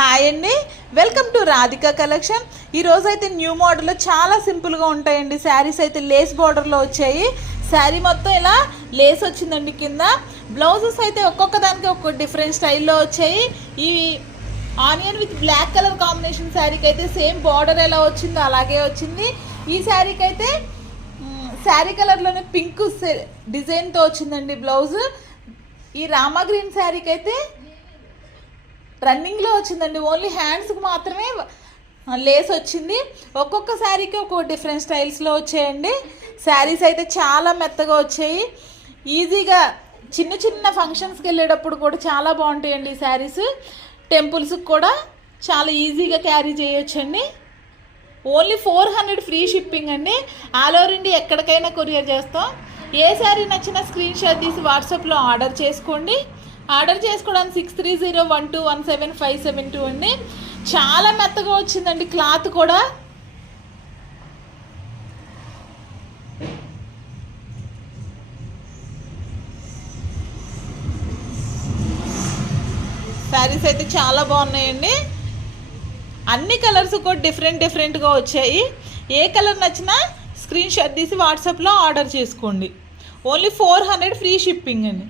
Hi అండి, welcome to Radhika collection. ఈరోజు అయితే న్యూ మోడల్లో చాలా సింపుల్గా ఉంటాయండి. శారీస్ అయితే లేస్ బార్డర్లో వచ్చాయి. శారీ మొత్తం ఇలా లేస్ వచ్చిందండి. కింద బ్లౌజెస్ అయితే ఒక్కొక్క దానికి ఒక్కొక్క డిఫరెంట్ స్టైల్లో వచ్చాయి. ఈ onion with black colour combination శారీకి అయితే సేమ్ బార్డర్ ఎలా వచ్చిందో అలాగే వచ్చింది. ఈ శారీకి అయితే శారీ కలర్లోనే పింక్ డిజైన్తో వచ్చిందండి బ్లౌజ్. ఈ రామా గ్రీన్ శారీకి అయితే రన్నింగ్లో వచ్చిందండి. ఓన్లీ హ్యాండ్స్కి మాత్రమే లేస్ వచ్చింది. ఒక్కొక్క శారీకి ఒక్కొక్క డిఫరెంట్ స్టైల్స్లో వచ్చాయండి. శారీస్ అయితే చాలా మెత్తగా వచ్చాయి. ఈజీగా చిన్న చిన్న ఫంక్షన్స్కి వెళ్ళేటప్పుడు కూడా చాలా బాగుంటాయండి ఈ శారీస్. టెంపుల్స్కి కూడా చాలా ఈజీగా క్యారీ చేయొచ్చండి. ఓన్లీ 400 ఫ్రీ షిప్పింగ్ అండి. ఆల్ ఓవర్ ఇండియా ఎక్కడికైనా కొరియర్ చేస్తాం. ఏ శారీ నచ్చినా స్క్రీన్ షాట్ తీసి వాట్సాప్లో ఆర్డర్ చేసుకోండి. ఆర్డర్ చేసుకోవడానికి 6301217572 అండి. చాలా మెత్తగా వచ్చిందండి క్లాత్ కూడా. శారీస్ అయితే చాలా బాగున్నాయండి. అన్ని కలర్స్ కూడా డిఫరెంట్గా వచ్చాయి. ఏ కలర్ నచ్చినా స్క్రీన్ షాట్ తీసి వాట్సాప్లో ఆర్డర్ చేసుకోండి. ఓన్లీ 400 ఫ్రీ షిప్పింగ్ అండి.